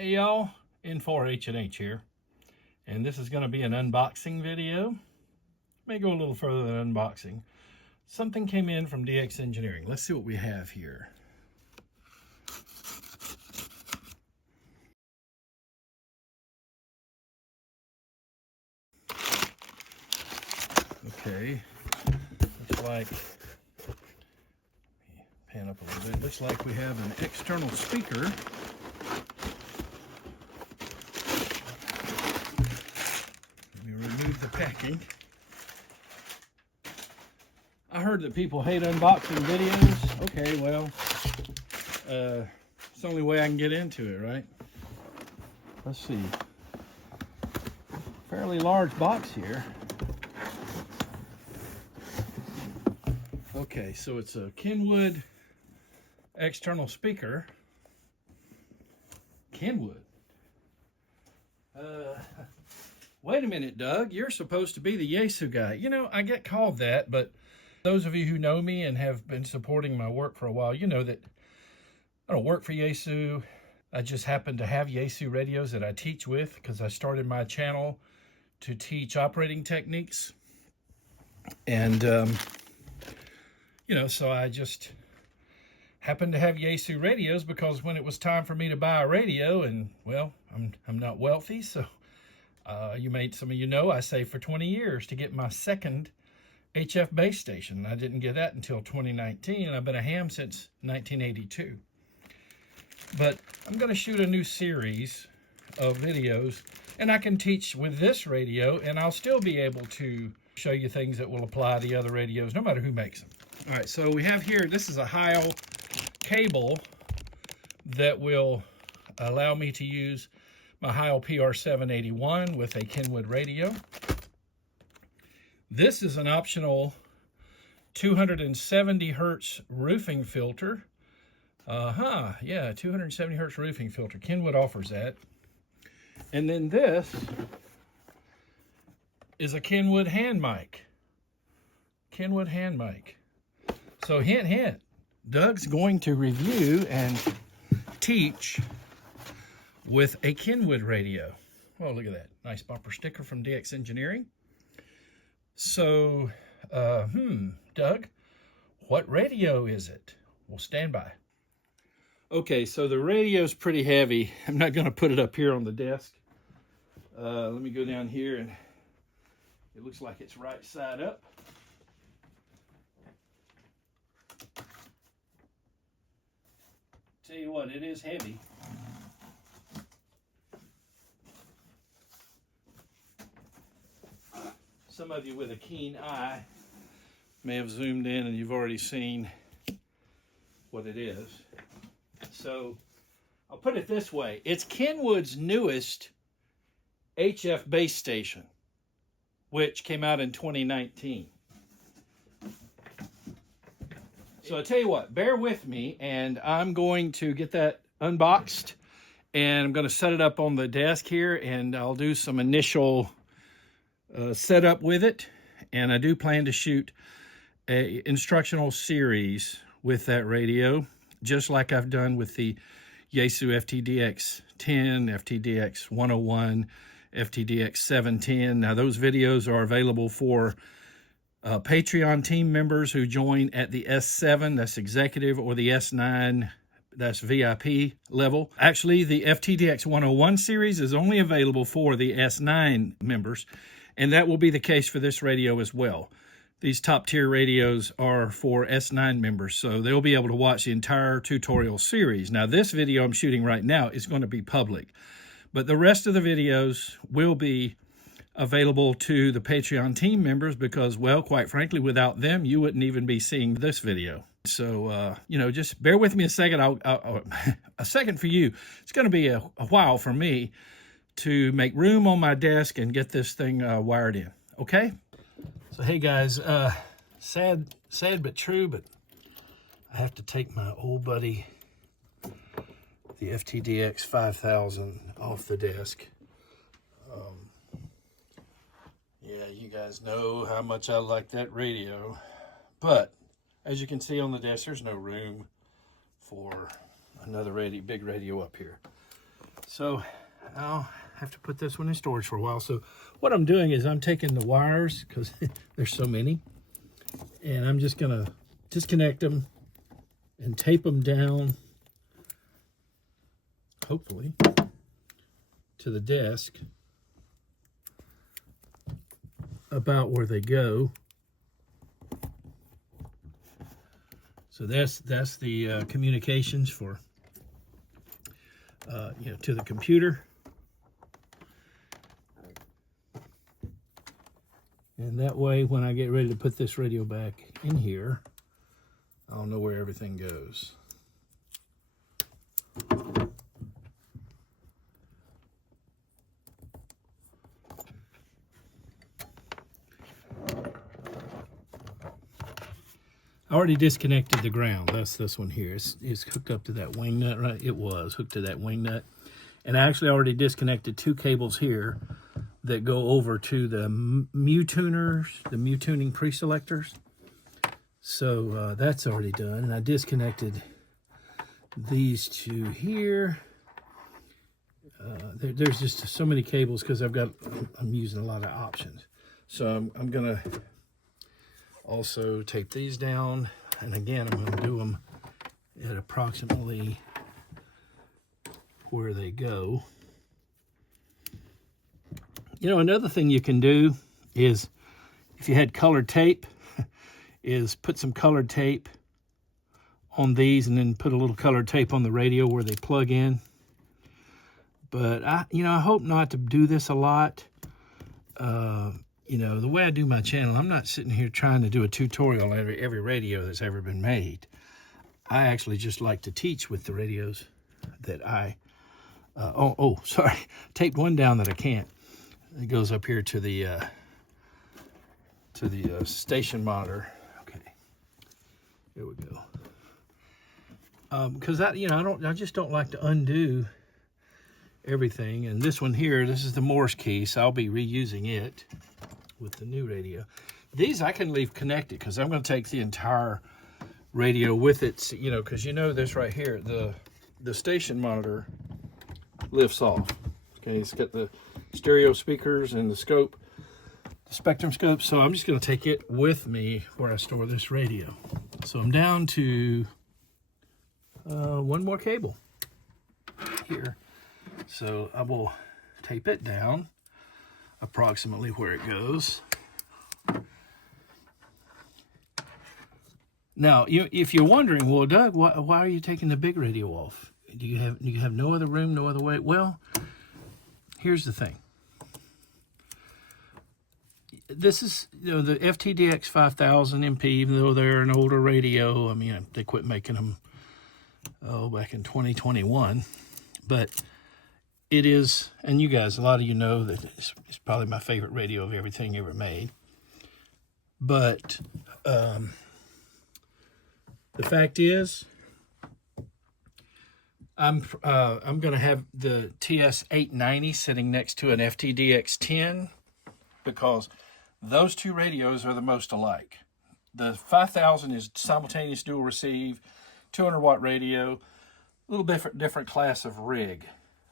Hey y'all, N4H&H here, and this is going to be an unboxing video. May go a little further than unboxing. Something came in from DX Engineering. Let's see what we have here. Okay, looks like, pan up a little bit, looks like we have an external speaker. Remove the packing. I heard that people hate unboxing videos. Okay, well, it's the only way I can get into it, right? Let's see. Fairly large box here. Okay, so it's a Kenwood external speaker. Kenwood. Wait a minute, Doug, you're supposed to be the Yaesu guy. You know, I get called that, but those of you who know me and have been supporting my work for a while, you know that I don't work for Yaesu. I just happen to have Yaesu radios that I teach with because I started my channel to teach operating techniques. And, you know, so I just happened to have Yaesu radios because when it was time for me to buy a radio, and, well, I'm not wealthy, so some of you know, I saved for 20 years to get my second HF base station. I didn't get that until 2019, and I've been a ham since 1982. But I'm going to shoot a new series of videos, and I can teach with this radio, and I'll still be able to show you things that will apply to the other radios, no matter who makes them. All right, so we have here, this is a Heil cable that will allow me to use my Heil PR781 with a Kenwood radio. This is an optional 270 hertz roofing filter. Yeah, 270 hertz roofing filter. Kenwood offers that. And then this is a Kenwood hand mic. Kenwood hand mic. So hint, hint, Doug's going to review and teach with a Kenwood radio. Oh, look at that. Nice bumper sticker from DX Engineering. So, Doug, what radio is it? Well, stand by. Okay, so the radio's pretty heavy. I'm not going to put it up here on the desk. Let me go down here, and it looks like it's right side up. Tell you what, it is heavy. Some of you with a keen eye may have zoomed in and you've already seen what it is. So I'll put it this way. It's Kenwood's newest HF base station, which came out in 2019. So I tell you what, bear with me, and I'm going to get that unboxed, and I'm going to set it up on the desk here, and I'll do some initial setup with it. And I do plan to shoot a instructional series with that radio, just like I've done with the Yaesu FTDX10, FTDX101, FTDX710. Now those videos are available for Patreon team members who join at the S7, that's executive, or the S9, that's VIP level. Actually, the FTDX 101 series is only available for the S9 members, and that will be the case for this radio as well. These top tier radios are for S9 members, so they'll be able to watch the entire tutorial series. Now, this video I'm shooting right now is going to be public, but the rest of the videos will be available to the Patreon team members because, well, quite frankly, without them, you wouldn't even be seeing this video. So, you know, just bear with me a second. A second for you. It's going to be a while for me to make room on my desk and get this thing wired in. Okay? So, hey, guys, sad but true, but I have to take my old buddy, the FTDX 5000, off the desk. Yeah, you guys know how much I like that radio, but as you can see on the desk, there's no room for another big radio up here. So I'll have to put this one in storage for a while. So what I'm doing is I'm taking the wires, because there's so many, and I'm just gonna disconnect them and tape them down, hopefully, to the desk about where they go. So that's the communications for you know, to the computer. And that way, when I get ready to put this radio back in here, I'll know where everything goes. I already disconnected the ground. That's this one here. It's hooked up to that wing nut, right? It was hooked to that wing nut. And I actually already disconnected 2 cables here that go over to the mu-tuners, the mu-tuning pre-selectors. So that's already done. And I disconnected these 2 here. There's just so many cables because I'm using a lot of options. So I'm gonna also tape these down, and again, I'm going to do them at approximately where they go. You know, another thing you can do is, if you had colored tape, is put some colored tape on these and then put a little colored tape on the radio where they plug in. But I hope not to do this a lot. You know, the way I do my channel, I'm not sitting here trying to do a tutorial on every radio that's ever been made. I actually just like to teach with the radios that I, sorry, taped one down that I can't. It goes up here to the station monitor. Okay, here we go. Because I just don't like to undo everything. And this one here, this is the Morse key, so I'll be reusing it with the new radio. These I can leave connected because I'm going to take the entire radio with it, you know, because you know this right here, the station monitor lifts off. Okay, it's got the stereo speakers and the scope, the spectrum scope. So I'm just going to take it with me where I store this radio. So I'm down to one more cable here. So I will tape it down approximately where it goes. Now, if you're wondering, well, Doug, why are you taking the big radio off? Do you have no other room, no other way? Well, here's the thing. This is, you know, the FTDX 5000 MP, even though they're an older radio. I mean, they quit making them back in 2021, but it is, and you guys, a lot of you know that it's probably my favorite radio of everything ever made. But the fact is, I'm going to have the TS-890 sitting next to an FTDX-10 because those 2 radios are the most alike. The 5000 is simultaneous dual receive, 200-watt radio, a little different class of rig.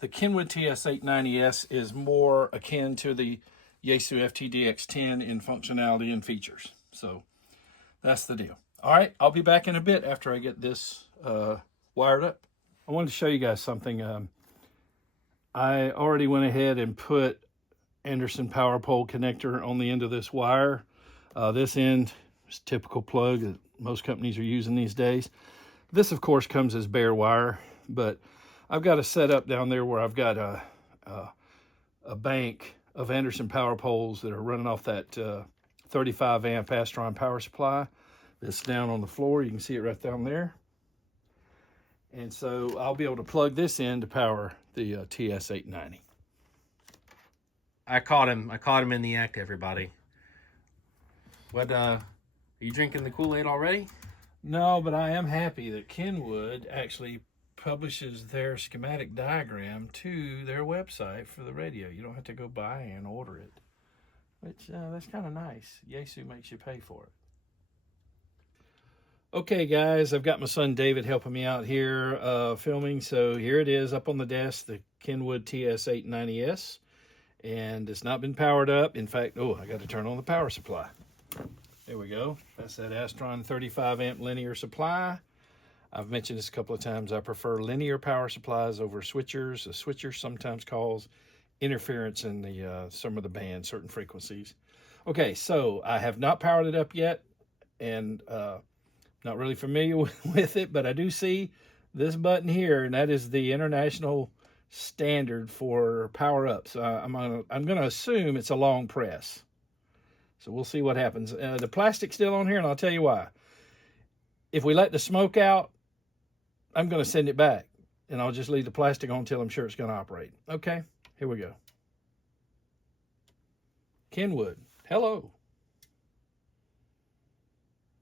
The Kenwood TS-890S is more akin to the Yaesu FTDX-10 in functionality and features. So that's the deal. All right, I'll be back in a bit after I get this wired up. I wanted to show you guys something. I already went ahead and put Anderson power pole connector on the end of this wire. This end is a typical plug that most companies are using these days. This, of course, comes as bare wire, but I've got a setup down there where I've got a bank of Anderson power poles that are running off that 35 amp Astron power supply that's down on the floor. You can see it right down there. And so I'll be able to plug this in to power the TS-890. I caught him in the act, everybody. What, are you drinking the Kool-Aid already? No, but I am happy that Kenwood actually publishes their schematic diagram to their website for the radio. You don't have to go buy and order it, which that's kind of nice. Yaesu makes you pay for it. Okay, guys, I've got my son David helping me out here filming. So here it is up on the desk, the Kenwood TS-890S. And it's not been powered up. In fact, oh, I got to turn on the power supply. There we go. That's that Astron 35 amp linear supply. I've mentioned this a couple of times. I prefer linear power supplies over switchers. A switcher sometimes cause interference in the some of the band, certain frequencies. Okay, so I have not powered it up yet, and not really familiar with it, but I do see this button here, and that is the international standard for power up. So I'm gonna assume it's a long press. So we'll see what happens. The plastic's still on here, and I'll tell you why. If we let the smoke out, I'm going to send it back, and I'll just leave the plastic on until I'm sure it's going to operate. Okay, here we go. Kenwood, hello.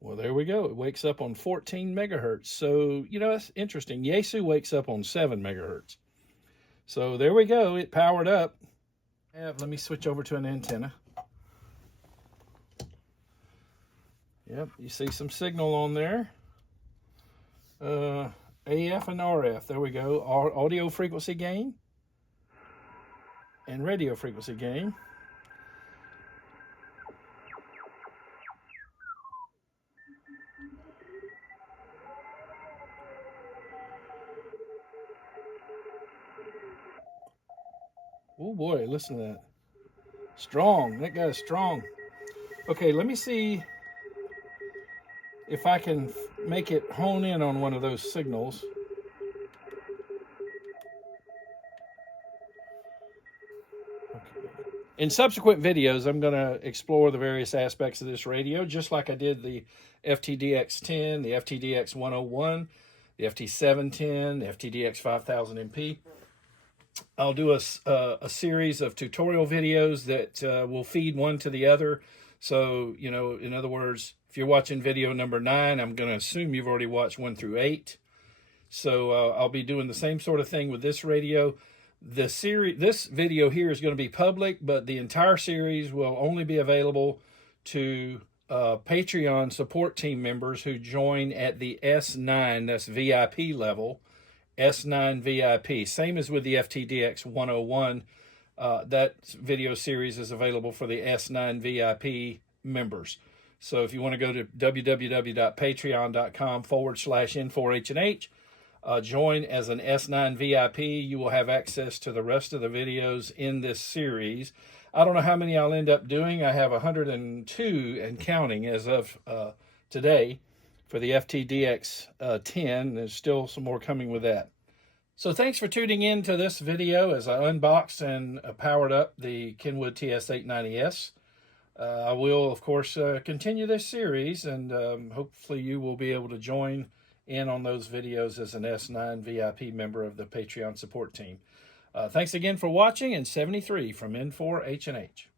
Well, there we go. It wakes up on 14 megahertz. So, you know, that's interesting. Yaesu wakes up on 7 megahertz. So there we go. It powered up. Let me switch over to an antenna. Yep, you see some signal on there. AF and RF, there we go. Audio frequency gain and radio frequency gain. Oh boy, listen to that. Strong, that guy's strong. Okay, let me see if I can make it hone in on one of those signals. Okay. In subsequent videos, I'm going to explore the various aspects of this radio, just like I did the FTDX10, the FTDX101, the FT710, the FTDX 5000 MP. I'll do a series of tutorial videos that will feed one to the other. So, you know, in other words, if you're watching video number 9, I'm going to assume you've already watched 1 through 8. So I'll be doing the same sort of thing with this radio. This video here is going to be public, but the entire series will only be available to Patreon support team members who join at the S9, that's VIP level, S9 VIP. Same as with the FTDX 101. That video series is available for the S9 VIP members. So if you want to go to www.patreon.com/N4HNH, join as an S9 VIP, you will have access to the rest of the videos in this series. I don't know how many I'll end up doing. I have 102 and counting as of today for the FTDX 10. There's still some more coming with that. So thanks for tuning in to this video as I unboxed and powered up the Kenwood TS-890S. I will, of course, continue this series, and hopefully you will be able to join in on those videos as an S9 VIP member of the Patreon support team. Thanks again for watching, and 73 from N4HNH.